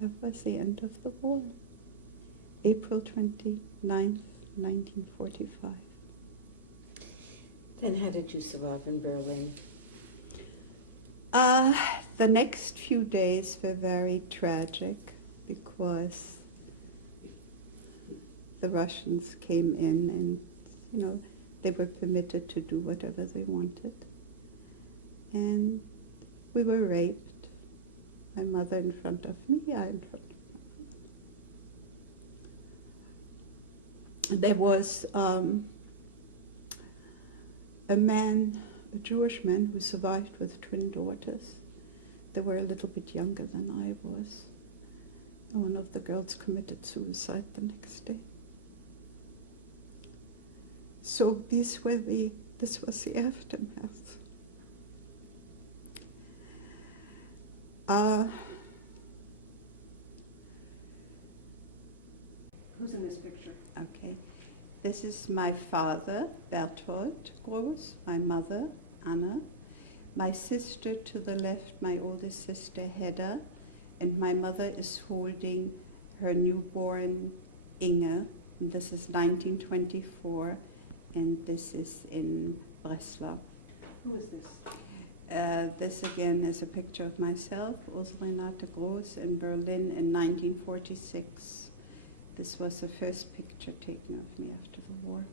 That was the end of the war. April 29th, 1945. Then how did you survive in Berlin? The next few days were very tragic because the Russians came in and, they were permitted to do whatever they wanted. And we were raped. My mother in front of me, I in front of my mother. There was a man, a Jewish man, who survived with twin daughters. They were a little bit younger than I was. One of the girls committed suicide the next day. So this was the aftermath. Who's in this picture? Okay. This is my father, Berthold Groß, my mother, Anna, my sister to the left, my oldest sister, Hedda, and my mother is holding her newborn, Inge. And this is 1924, and this is in Breslau. Who is this? This again is a picture of myself, Ursula Renate Groß, in Berlin in 1946. This was the first picture taken of me after the war.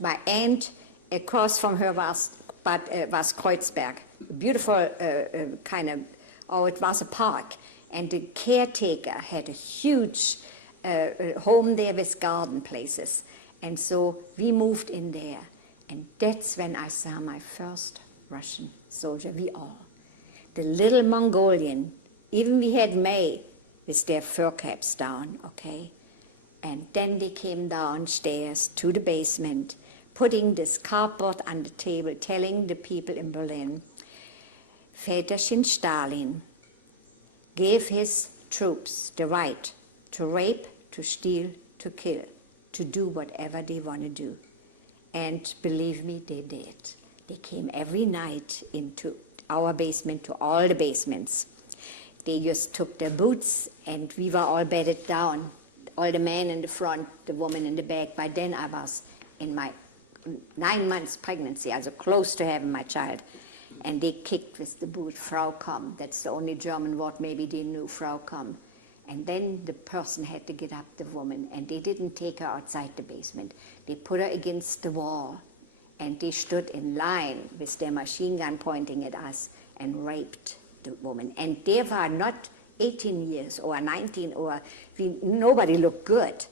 My aunt across from her was Kreuzberg, a beautiful it was a park, and the caretaker had a huge home there with garden places, and so we moved in there, and that's when I saw my first Russian soldier, we all. The little Mongolian, even we had May with their fur caps down, okay? And then they came downstairs to the basement, putting this cardboard on the table, telling the people in Berlin, Väterchen Stalin gave his troops the right to rape, to steal, to kill, to do whatever they want to do. And believe me, they did. They came every night into our basement, to all the basements. They just took their boots, and we were all bedded down. All the men in the front, the woman in the back. By then I was in my 9 months pregnancy, also close to having my child. And they kicked with the boot, Frau komm. That's the only German word maybe they knew, Frau komm. And then the person had to get up, the woman, and they didn't take her outside the basement. They put her against the wall, and they stood in line with their machine gun pointing at us and raped the woman. And they were not 18 years or 19 or nobody looked good.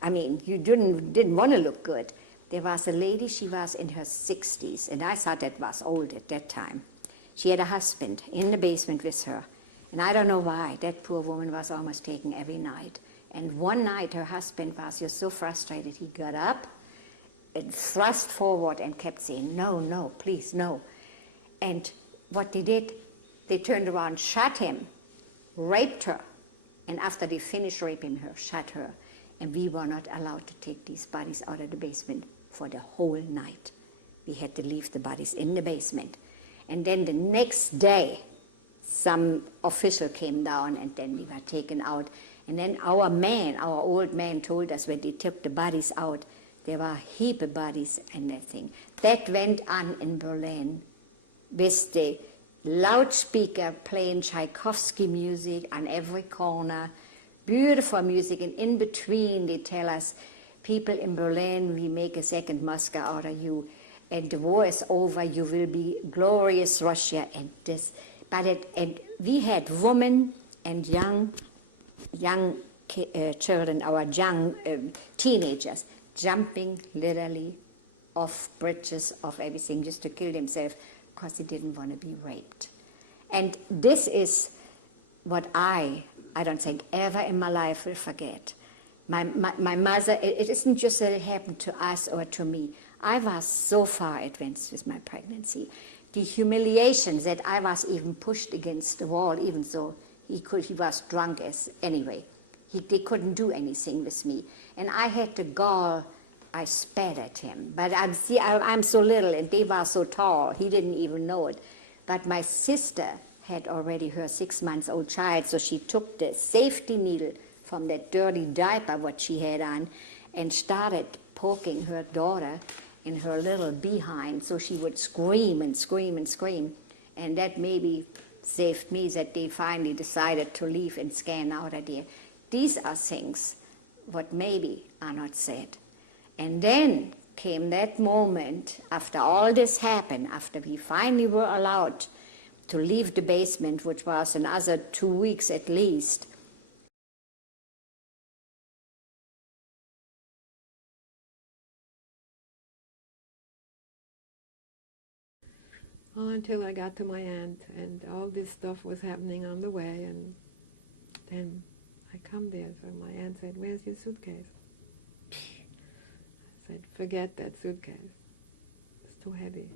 I mean, you didn't want to look good. There was a lady, she was in her 60s, and I thought that was old at that time. She had a husband in the basement with her. And I don't know why, that poor woman was almost taken every night. And one night her husband was just so frustrated, he got up and thrust forward and kept saying, no, no, please, no. And what they did, they turned around, shot him, raped her, and after they finished raping her, shot her. And we were not allowed to take these bodies out of the basement for the whole night. We had to leave the bodies in the basement. And then the next day, some official came down, and then we were taken out. And then our old man told us when they took the bodies out, there were a heap of bodies and that thing. That went on in Berlin with the loudspeaker playing Tchaikovsky music on every corner, beautiful music, and in between they tell us, people in Berlin, we make a second Moscow out of you, and the war is over, you will be glorious Russia, and this. And we had women and young children, our young teenagers, jumping literally off bridges, off everything, just to kill themselves because they didn't want to be raped. And this is what I don't think ever in my life will forget. My mother, it isn't just that it happened to us or to me. I was so far advanced with my pregnancy. The humiliation that I was even pushed against the wall, even though He was drunk as anyway. They couldn't do anything with me. And I had the gall, I spat at him. But I'm so little and they were so tall, he didn't even know it. But my sister had already her 6-month-old child, so she took the safety needle from that dirty diaper what she had on and started poking her daughter in her little behind, so she would scream and scream and scream. And that maybe saved me, that they finally decided to leave and scan out of there. These are things what maybe are not said. And then came that moment, after all this happened, after we finally were allowed to leave the basement, which was another 2 weeks at least. Well, until I got to my aunt, and all this stuff was happening on the way, and then I come there, so my aunt said, "Where's your suitcase?" I said, "Forget that suitcase. It's too heavy."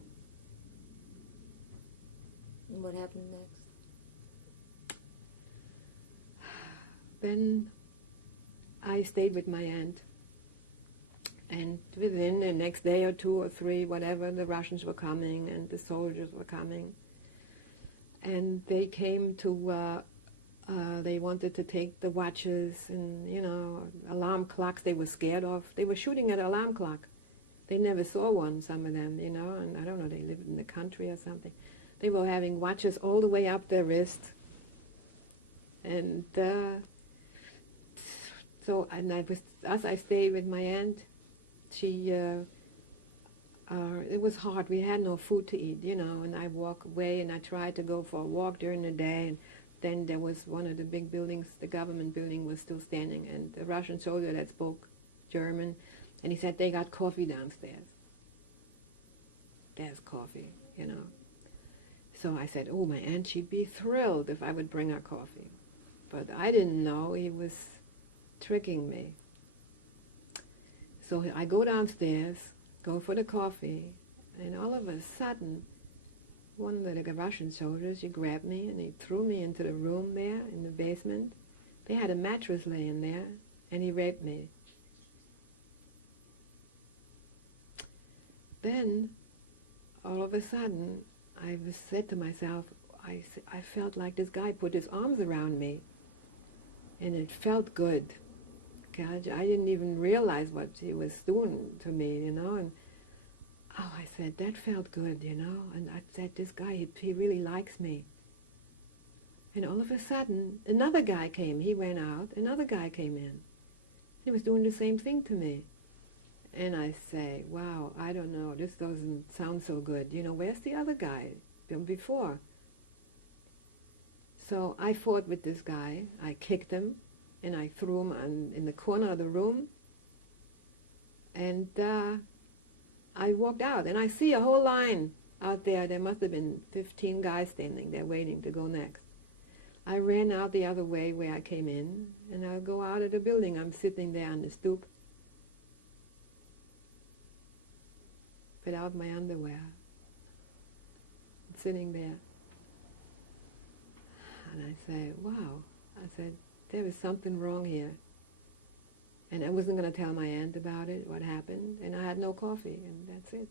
And what happened next? Then I stayed with my aunt, and within the next day or 2 or 3, whatever, the Russians were coming and the soldiers were coming, and they came to they wanted to take the watches and, alarm clocks they were scared of. They were shooting at alarm clock. They never saw one, some of them, and I don't know, they lived in the country or something. They were having watches all the way up their wrist. And as I stayed with my aunt, it was hard. We had no food to eat, and I walk away, and I tried to go for a walk during the day, and then there was one of the big buildings, the government building was still standing, and a Russian soldier that spoke German, and he said, "They got coffee downstairs." There's coffee, So I said, "Oh, my aunt, she'd be thrilled if I would bring her coffee." But I didn't know he was tricking me. So I go downstairs, go for the coffee, and all of a sudden, one of the Russian soldiers, he grabbed me and he threw me into the room there in the basement. They had a mattress laying there, and he raped me. Then, all of a sudden, I said to myself, I felt like this guy put his arms around me, and it felt good. God, I didn't even realize what he was doing to me, and I said, that felt good, and I said, this guy, he really likes me. And all of a sudden, another guy came. He went out, another guy came in. He was doing the same thing to me. And I say, wow, I don't know, this doesn't sound so good. Where's the other guy from before? So I fought with this guy. I kicked him, and I threw him in the corner of the room. And I walked out, and I see a whole line out there. There must have been 15 guys standing there waiting to go next. I ran out the other way where I came in, and I go out of the building. I'm sitting there on the stoop without my underwear. I'm sitting there. And I say, wow. I said, there is something wrong here. And I wasn't going to tell my aunt about it, what happened, and I had no coffee, and that's it.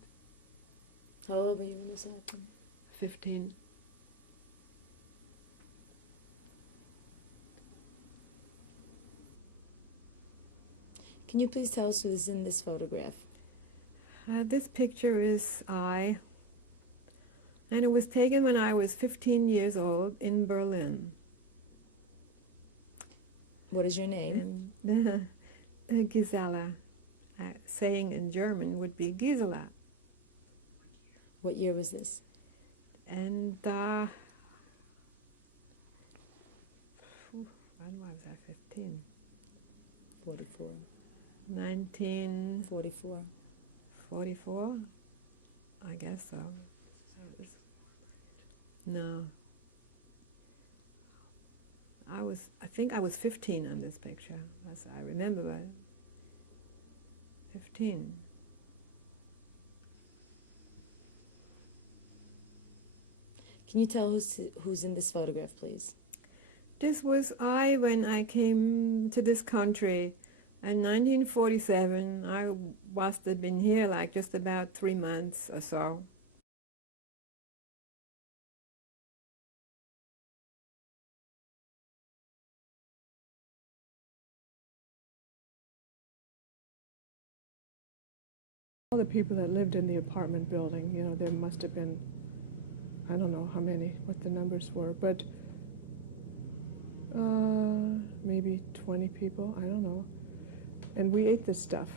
How old were you when this happened? 15. Can you please tell us who's in this photograph? This picture is I, and it was taken when I was 15 years old in Berlin. What is your name? And Gisela, saying in German would be Gisela. What year was this? And when was I 15? 44. 1944. 44. I guess so. No. I think I was 15 on this picture. As I remember it. 15. Can you tell who's in this photograph, please? This was when I came to this country in 1947. I must have been here like just about 3 months or so. All the people that lived in the apartment building, you know, there must have been, I don't know how many, what the numbers were, but maybe 20 people, I don't know. And we ate this stuff.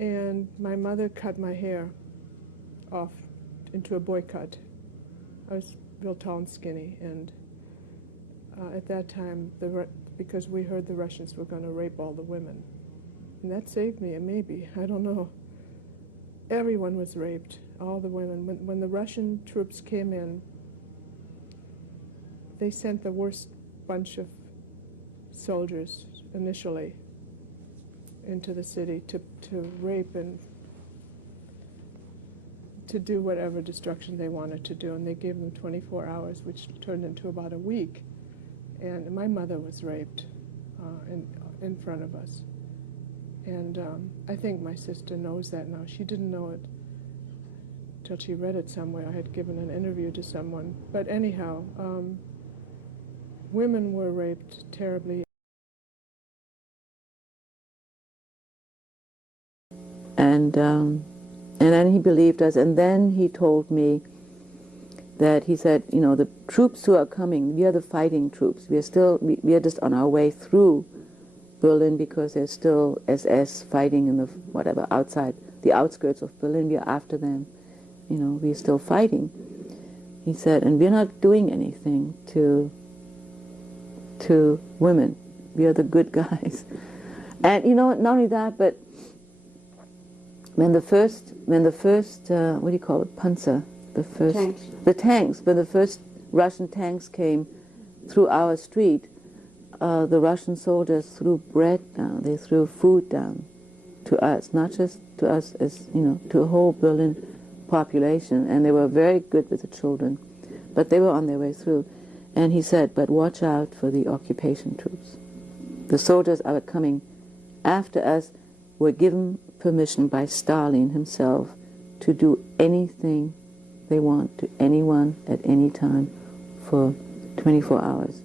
And my mother cut my hair off into a boy cut. I was real tall and skinny, and at that time, because we heard the Russians were going to rape all the women. And that saved me, and maybe, I don't know. Everyone was raped, all the women. When the Russian troops came in, they sent the worst bunch of soldiers initially into the city to rape and to do whatever destruction they wanted to do. And they gave them 24 hours, which turned into about a week. And my mother was raped in front of us. And I think my sister knows that now. She didn't know it till she read it somewhere. I had given an interview to someone. But anyhow, women were raped terribly. And then he believed us. And then he told me that he said, you know, the troops who are coming, we are the fighting troops. We are just on our way through Berlin because there's still SS fighting in the outside, the outskirts of Berlin. We are after them, you know. We are still fighting. He said, and we're not doing anything to women. We are the good guys. And you know, not only that, but when the first what do you call it, Panzer, the tanks, when the first Russian tanks came through our street. The Russian soldiers threw bread down, they threw food down to us, not just to us as, you know, to a whole Berlin population, and they were very good with the children, but they were on their way through. And he said, but watch out for the occupation troops. The soldiers are coming after us, were given permission by Stalin himself to do anything they want to anyone at any time for 24 hours.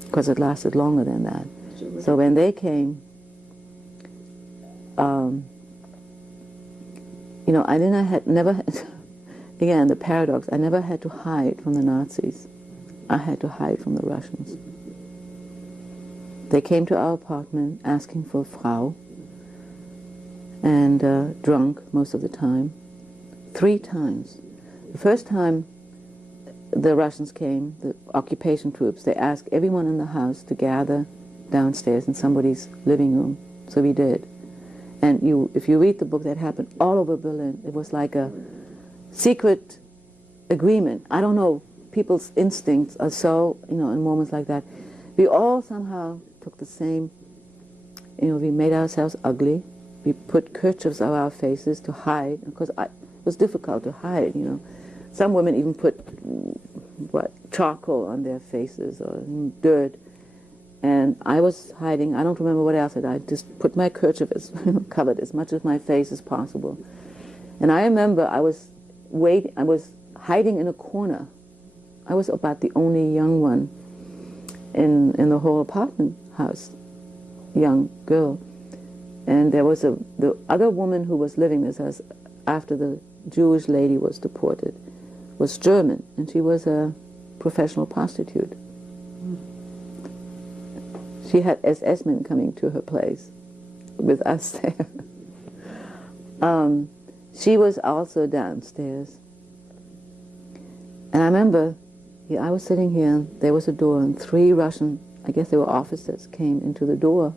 Because it lasted longer than that. So when they came, you know, again, the paradox, I never had to hide from the Nazis. I had to hide from the Russians. They came to our apartment asking for a Frau, and drunk most of the time. 3 times. The first time the Russians came, the occupation troops, they asked everyone in the house to gather downstairs in somebody's living room. So we did. And if you read the book, that happened all over Berlin. It was like a secret agreement. I don't know, people's instincts are so, you know, in moments like that. We all somehow took the same, you know, we made ourselves ugly. We put kerchiefs over our faces to hide, because it was difficult to hide, you know. Some women even put charcoal on their faces or dirt, and I was hiding. I don't remember what else I did. I just put my kerchief covered as much of my face as possible. And I remember I was hiding in a corner. I was about the only young one in the whole apartment house, young girl. And there was the other woman who was living with us after the Jewish lady was deported, was German, and she was a professional prostitute. She had SS men coming to her place with us there. She was also downstairs. And I remember, I was sitting here, and there was a door, and 3 Russian, I guess they were officers, came into the door.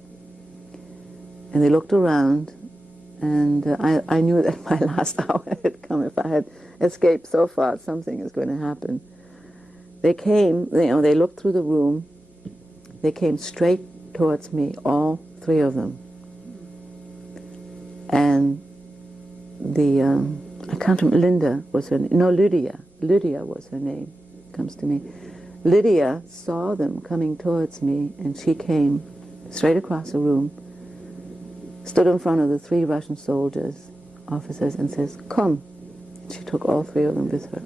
And they looked around, and I knew that my last hour had come. If I had escaped so far, something is going to happen. They came, you know, they looked through the room. They came straight towards me, all 3 of them. And I can't remember, Lydia was her name, comes to me. Lydia saw them coming towards me, and she came straight across the room, stood in front of the 3 Russian soldiers, officers, and says, "Come." She took all 3 of them with her.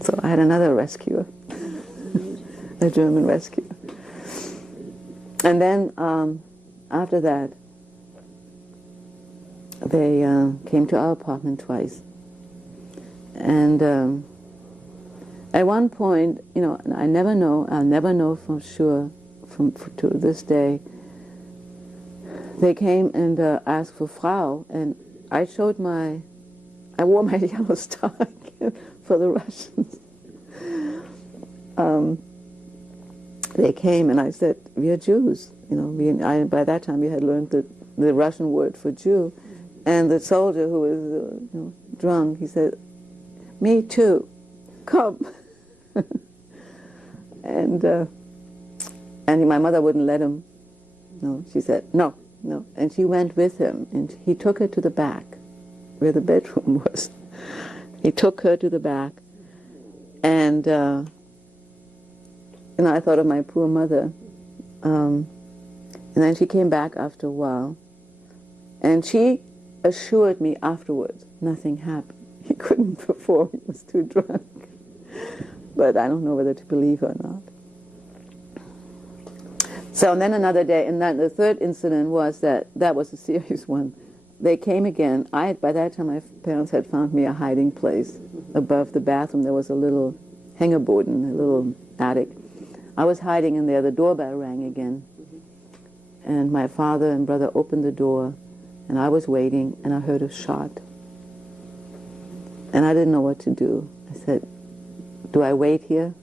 So I had another rescuer, a German rescuer. And then after that, they came to our apartment twice. And at one point, you know, I'll never know for sure to this day, they came and asked for Frau, and I wore my yellow star for the Russians. They came and I said, "We are Jews." You know, by that time we had learned the Russian word for Jew. And the soldier who was drunk, he said, "Me too, come." and my mother wouldn't let him. No, she said, "No, no." And she went with him, and he took her to the back, where the bedroom was. He took her to the back, and I thought of my poor mother. And then she came back after a while, and she assured me afterwards nothing happened. He couldn't perform, he was too drunk. But I don't know whether to believe her or not. So and then another day, and then the third incident was that was a serious one. They came again. By that time my parents had found me a hiding place above the bathroom. There was a little hängeborden, a little attic. I was hiding in there. The doorbell rang again. And my father and brother opened the door, and I was waiting, and I heard a shot. And I didn't know what to do. I said, "Do I wait here?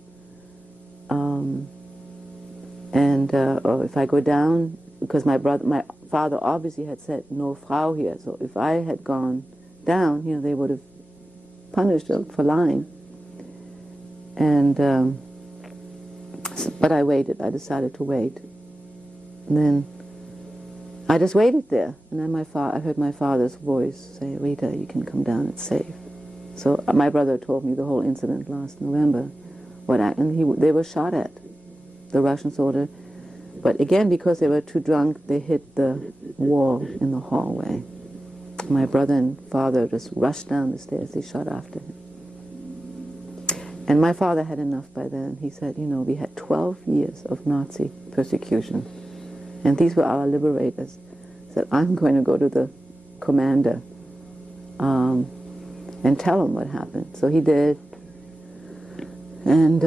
Or if I go down?" Because my father obviously had said no Frau here. So if I had gone down, they would have punished him for lying. And but I waited. I decided to wait. And then I just waited there. And then I heard my father's voice say, "Rita, you can come down. It's safe." So my brother told me the whole incident last November. They were shot at, the Russian soldier. But again, because they were too drunk, they hit the wall in the hallway. My brother and father just rushed down the stairs. They shot after him. And my father had enough by then. He said, we had 12 years of Nazi persecution. And these were our liberators. He said, "I'm going to go to the commander and tell him what happened." So he did. And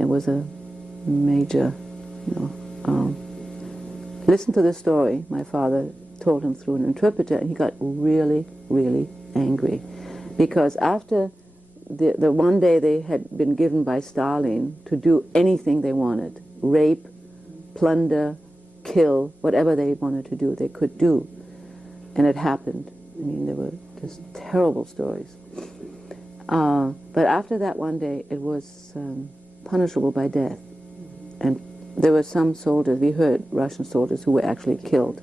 it was a major, listen to the story. My father told him through an interpreter, and he got really, really angry. Because after the one day they had been given by Stalin to do anything they wanted, rape, plunder, kill, whatever they wanted to do, they could do. And it happened. I mean, there were just terrible stories. But after that one day, it was punishable by death. And there were some soldiers, we heard Russian soldiers who were actually killed.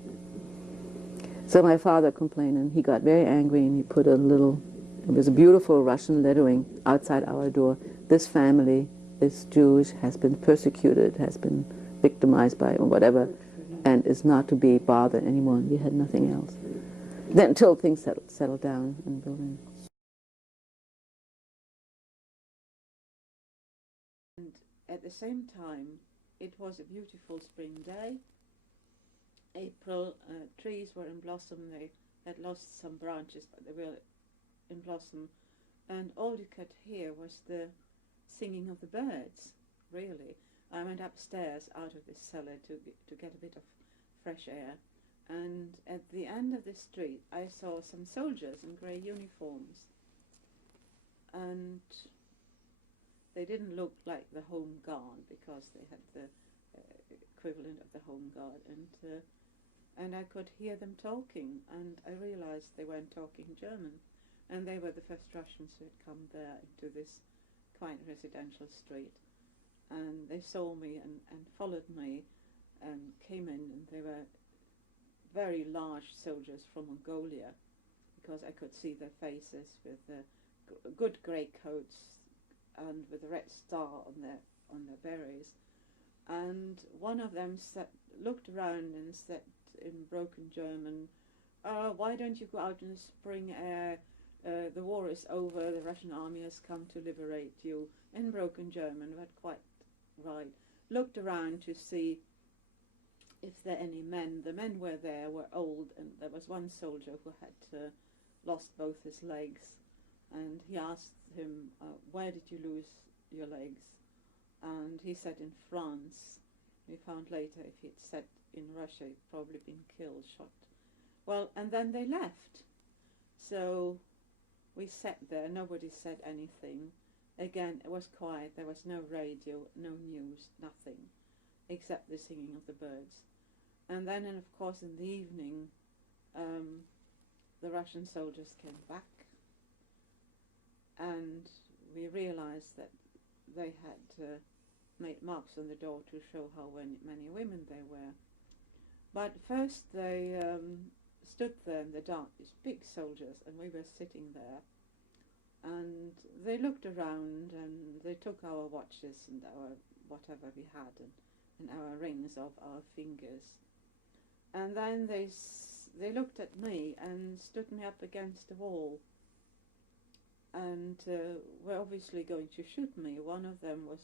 So my father complained, and he got very angry, and he put it was a beautiful Russian lettering outside our door. "This family is Jewish, has been persecuted, has been victimized by whatever, and is not to be bothered anymore." We had nothing else. Then until things settled down in Berlin. And at the same time, it was a beautiful spring day. April, trees were in blossom. They had lost some branches, but they were in blossom. And all you could hear was the singing of the birds, really. I went upstairs out of this cellar to get a bit of fresh air. And at the end of the street, I saw some soldiers in grey uniforms. And they didn't look like the Home Guard, because they had the equivalent of the Home Guard. And I could hear them talking, and I realized they weren't talking German. And they were the first Russians who had come there into this quite residential street. And they saw me and followed me and came in, and they were very large soldiers from Mongolia, because I could see their faces with good grey coats and with a red star on their berets. And one of them looked around and said in broken German, why don't you go out in the spring air? The war is over, the Russian army has come to liberate you. In broken German, but quite right. Looked around to see if there are any men. The men were there, were old, and there was one soldier who had lost both his legs. And he asked him, where did you lose your legs? And he said in France. We found later if he'd said in Russia, he'd probably been killed, shot. Well, and then they left. So we sat there, nobody said anything. Again, it was quiet, there was no radio, no news, nothing, except the singing of the birds. And then, and of course, in the evening, the Russian soldiers came back, and we realized that they had made marks on the door to show how many women there were. But first they stood there in the dark, these big soldiers, and we were sitting there. And they looked around and they took our watches and our whatever we had and our rings of our fingers. And then they looked at me and stood me up against the wall and were obviously going to shoot me. One of them was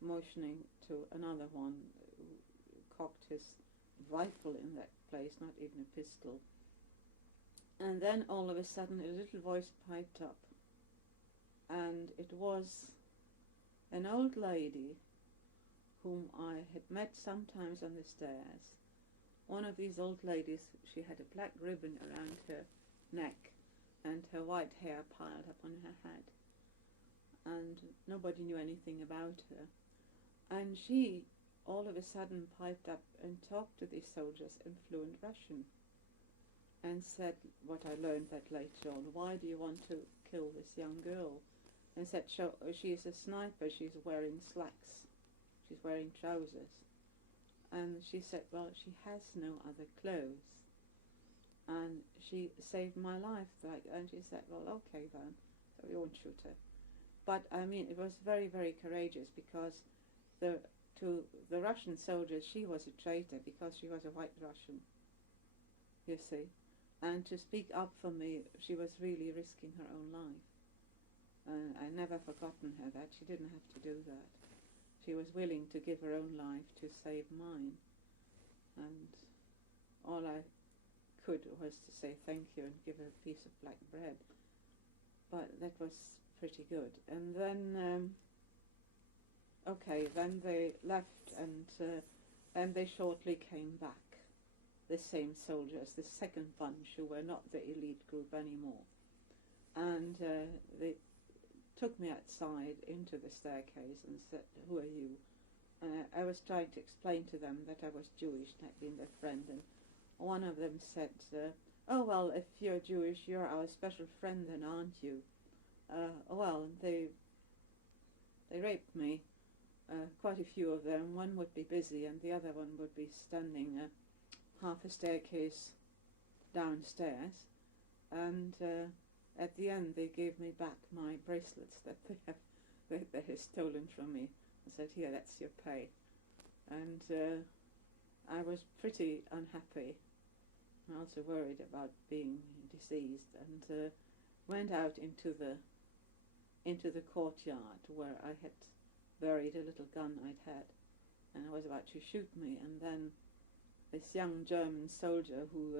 motioning to another one who cocked his rifle in that place, not even a pistol. And then all of a sudden a little voice piped up. And it was an old lady whom I had met sometimes on the stairs. One of these old ladies, she had a black ribbon around her neck and her white hair piled up on her head. And nobody knew anything about her. And she all of a sudden piped up and talked to these soldiers in fluent Russian and said what I learned that later on, why do you want to kill this young girl? And said she is a sniper, she's wearing slacks, she's wearing trousers. And she said, well, she has no other clothes. And she saved my life. And she said, well, okay then, so we won't shoot her. But I mean, it was very, very courageous because to the Russian soldiers, she was a traitor because she was a white Russian, you see. And to speak up for me, she was really risking her own life. I never forgotten her that. She didn't have to do that. She was willing to give her own life to save mine. And all I could was to say thank you and give her a piece of black bread. But that was pretty good. And then, then they left and they shortly came back. The same soldiers, the second bunch who were not the elite group anymore. And they took me outside into the staircase and said, who are you? And I was trying to explain to them that I was Jewish and I'd been their friend, and one of them said, oh well, if you're Jewish, you're our special friend then, aren't you? Well, they raped me, quite a few of them. One would be busy and the other one would be standing half a staircase downstairs, and at the end they gave me back my bracelets that they had stolen from me and said, here, that's your pay. And I was pretty unhappy. I also worried about being diseased, and went out into the courtyard where I had buried a little gun I'd had, and I was about to shoot me, and then this young German soldier who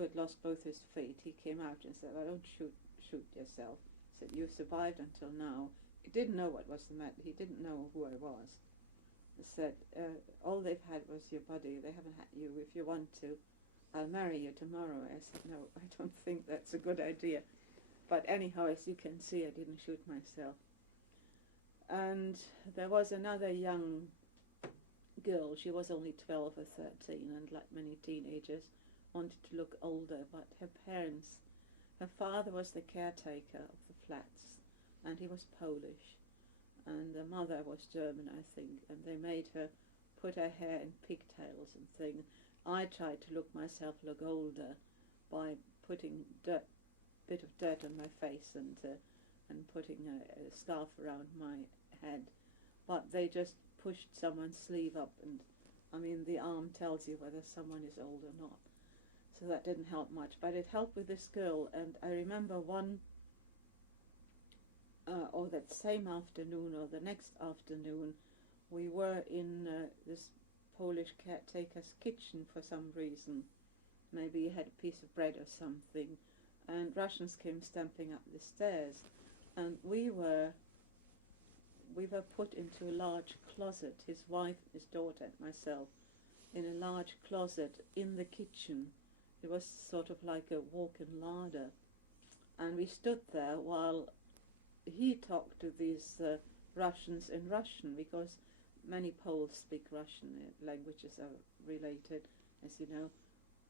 had lost both his feet, he came out and said, well, don't shoot yourself. He said, you survived until now. He didn't know what was the matter. He didn't know who I was. He said, all they've had was your body. They haven't had you. If you want to, I'll marry you tomorrow. I said, no, I don't think that's a good idea. But anyhow, as you can see, I didn't shoot myself. And there was another young girl. She was only 12 or 13, and like many teenagers, wanted to look older, but her father was the caretaker of the flats, and he was Polish, and the mother was German, I think, and they made her put her hair in pigtails and things. I tried to look older by putting bit of dirt on my face and putting a scarf around my head, but they just pushed someone's sleeve up, and I mean the arm tells you whether someone is old or not. So that didn't help much, but it helped with this girl. And I remember one, or that same afternoon or the next afternoon, we were in this Polish caretaker's kitchen for some reason. Maybe he had a piece of bread or something, and Russians came stamping up the stairs, and we were put into a large closet, his wife, his daughter, and myself, in a large closet in the kitchen. It was sort of like a walk-in larder, and we stood there while he talked to these Russians in Russian, because many Poles speak Russian. Languages are related, as you know.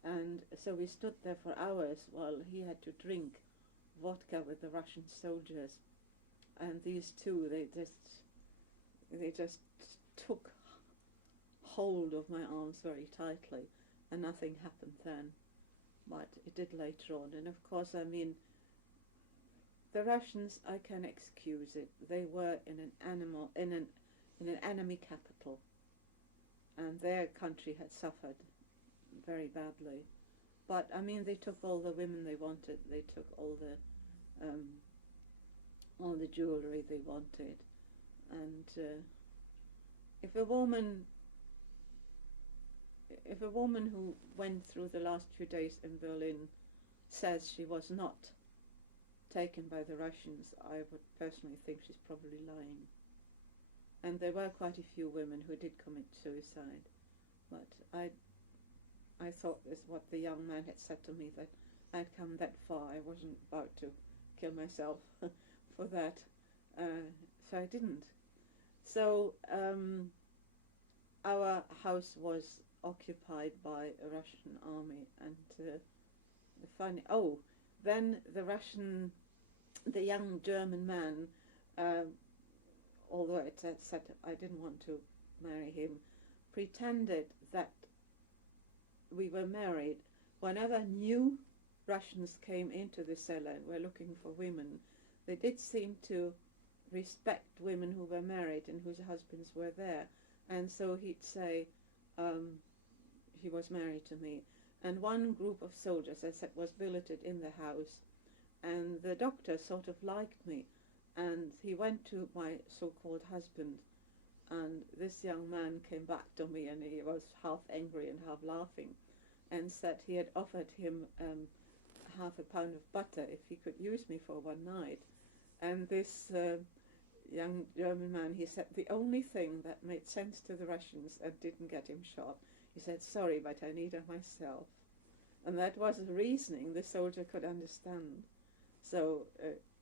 And so we stood there for hours while he had to drink vodka with the Russian soldiers. And these two, they just took hold of my arms very tightly, and nothing happened then. But it did later on. And of course, I mean, the Russians, I can excuse it. They were in an enemy capital, and their country had suffered very badly. But I mean, they took all the women they wanted. They took all the jewelry they wanted. And if a woman who went through the last few days in Berlin says she was not taken by the Russians, I would personally think she's probably lying. And there were quite a few women who did commit suicide, but I thought this what the young man had said to me, that I'd come that far. I wasn't about to kill myself for that, so I didn't. So our house was occupied by a Russian army, and then the young German man, although it said I didn't want to marry him, pretended that we were married. Whenever new Russians came into the cellar and were looking for women, they did seem to respect women who were married and whose husbands were there. And so he'd say he was married to me. And one group of soldiers, as I said, was billeted in the house, and the doctor sort of liked me, and he went to my so-called husband, and this young man came back to me, and he was half angry and half laughing, and said he had offered him half a pound of butter if he could use me for one night. And this young German man, he said the only thing that made sense to the Russians and didn't get him shot, he said, "Sorry, but I need her myself." And that was the reasoning the soldier could understand. So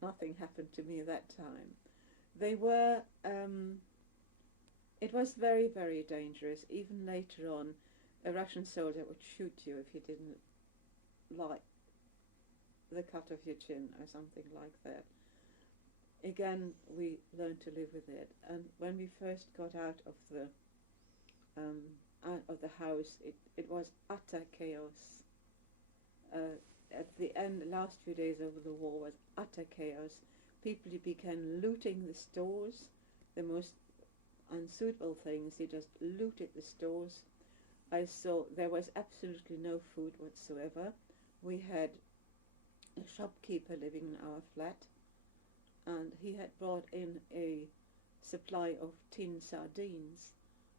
nothing happened to me that time. They were, it was very, very dangerous. Even later on, a Russian soldier would shoot you if you didn't like the cut of your chin or something like that. Again, we learned to live with it. And when we first got out of the house, it was utter chaos. At the end, the last few days of the war was utter chaos. People began looting the stores, the most unsuitable things. They just looted the stores. I saw there was absolutely no food whatsoever. We had a shopkeeper living in our flat, and he had brought in a supply of tin sardines,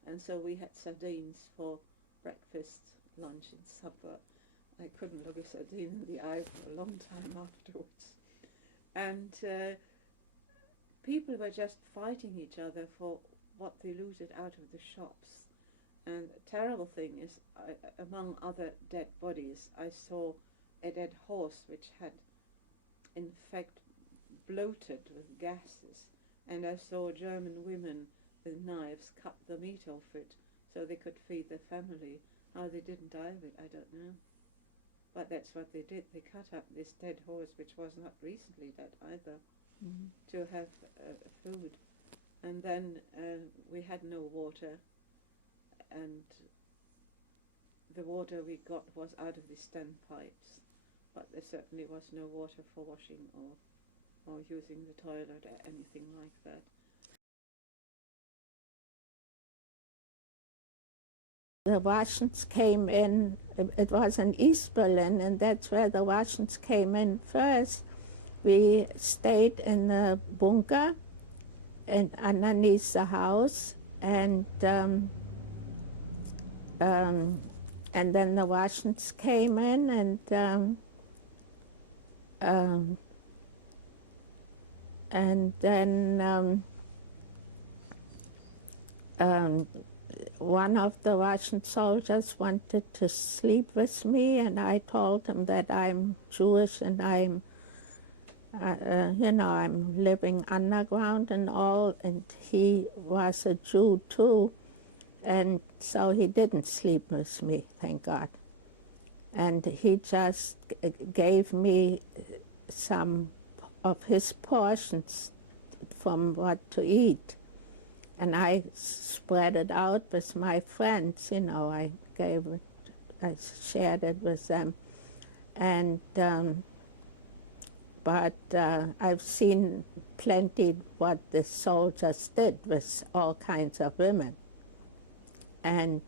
and so we had sardines for breakfast, lunch and supper. I couldn't look a sardine in the eye for a long time afterwards. And people were just fighting each other for what they looted out of the shops. And the terrible thing is, among other dead bodies, I saw a dead horse which had in fact bloated with gases, and I saw German women with knives cut the meat off it so they could feed their family. How they didn't die of it, I don't know. But that's what they did. They cut up this dead horse, which was not recently dead either, to have food. And then we had no water, and the water we got was out of the standpipes. but there certainly was no water for washing or using the toilet or anything like that. The Russians came in, it was in East Berlin, and that's where the Russians came in first. We stayed in the bunker and underneath the house, and then the Russians came in, and then one of the Russian soldiers wanted to sleep with me, and I told him that I'm Jewish and I'm, I'm living underground and all, and he was a Jew too, and so he didn't sleep with me, thank God. And he just gave me some of his portions from what to eat. And I spread it out with my friends, I shared it with them. And, but I've seen plenty what the soldiers did with all kinds of women. And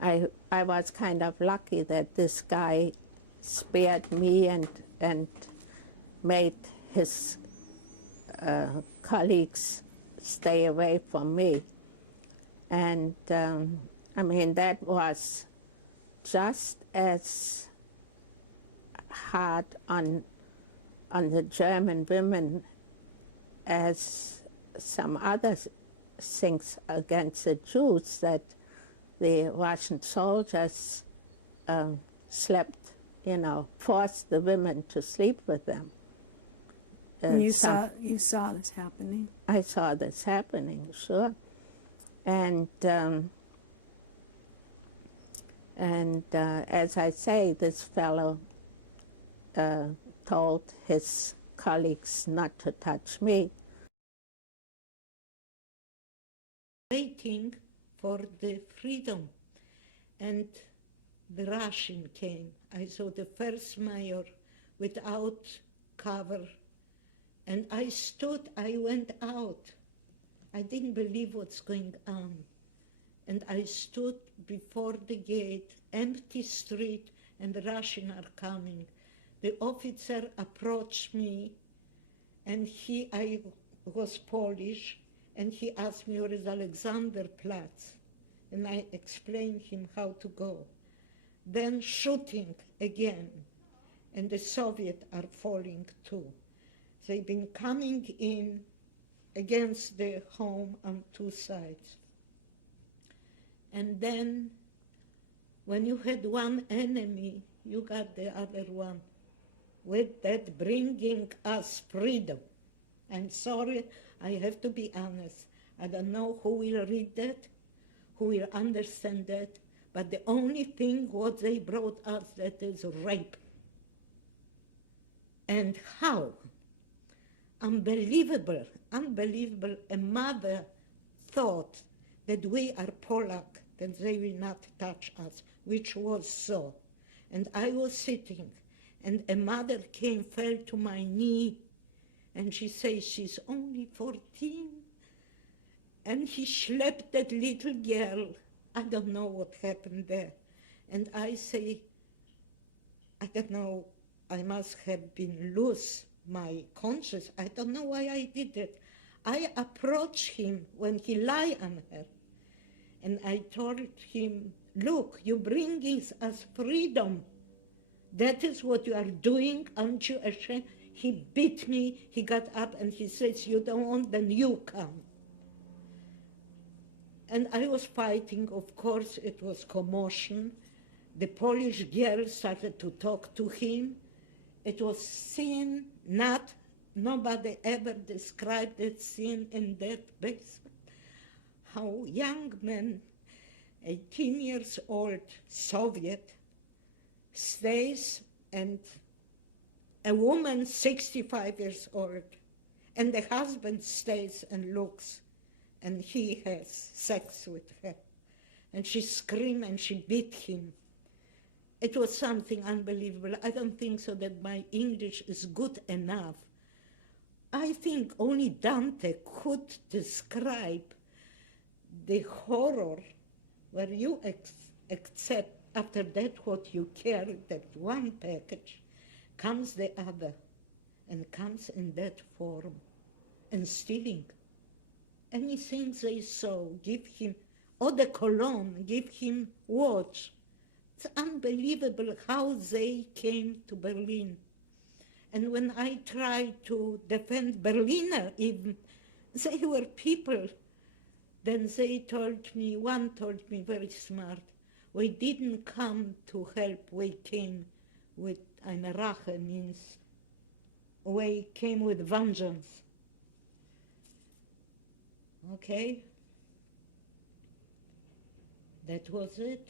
I was kind of lucky that this guy spared me and made his colleagues stay away from me. And that was just as hard on the German women as some other things against the Jews, that the Russian soldiers forced the women to sleep with them. You saw this happening? I saw this happening, sure. And as I say, this fellow told his colleagues not to touch me. Waiting for the freedom, and the Russian came. I saw the first mayor without cover. And I went out. I didn't believe what's going on. And I stood before the gate, empty street, and the Russians are coming. The officer approached me, and I was Polish, and he asked me where is Alexanderplatz. And I explained him how to go. Then shooting again, and the Soviets are falling too. They've been coming in against the home on two sides. And then when you had one enemy, you got the other one, with that bringing us freedom. I'm sorry, I have to be honest. I don't know who will read that, who will understand that, but the only thing what they brought us, that is rape. And how? Unbelievable, unbelievable. A mother thought that we are Polak, that they will not touch us, which was so. And I was sitting, and a mother came, fell to my knee, and she says, she's only 14. And he slapped that little girl. I don't know what happened there. And I say, I don't know, I must have been loose. My conscience, I don't know why I did it. I approached him when he lay on her, and I told him, look, you're bringing us freedom. That is what you are doing, aren't you ashamed? He beat me, he got up, and he says, you don't want, then you come. And I was fighting, of course, it was commotion. The Polish girl started to talk to him. It was scene, nobody ever described that scene in that basement. How young men, 18 years old, Soviet, stays, and a woman 65 years old, and the husband stays and looks, and he has sex with her. And she screamed and she beat him. It was something unbelievable. I don't think so that my English is good enough. I think only Dante could describe the horror where you accept after that what you carry, that one package, comes the other, and comes in that form, and stealing. Anything they saw, give him, eau de cologne, give him watch. It's unbelievable how they came to Berlin. And when I tried to defend Berliner even, they were people. Then they told me, one told me very smart, we didn't come to help, we came with eine Rache, means we came with vengeance. Okay? That was it.